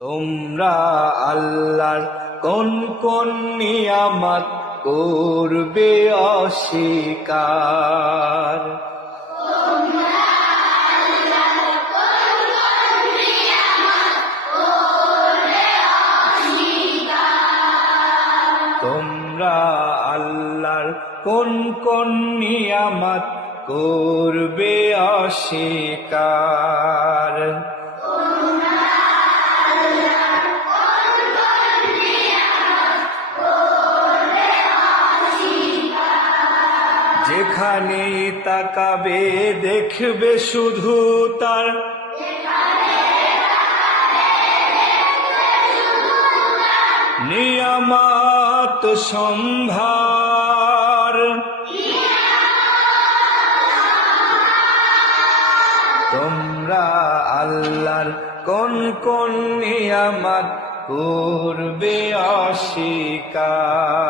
তোমরা আল্লাহর কোন কোন নিয়ামত করবে অস্বীকার? তোমরা আল্লাহর কোন কোন নিয়ামত করবে অস্বীকার? যেখানে তাকাবে দেখবে শুধু তার। নিয়ামত সম্ভার। তোমরা আল্লাহর কোন কোন নিয়ামত করবে অস্বীকার।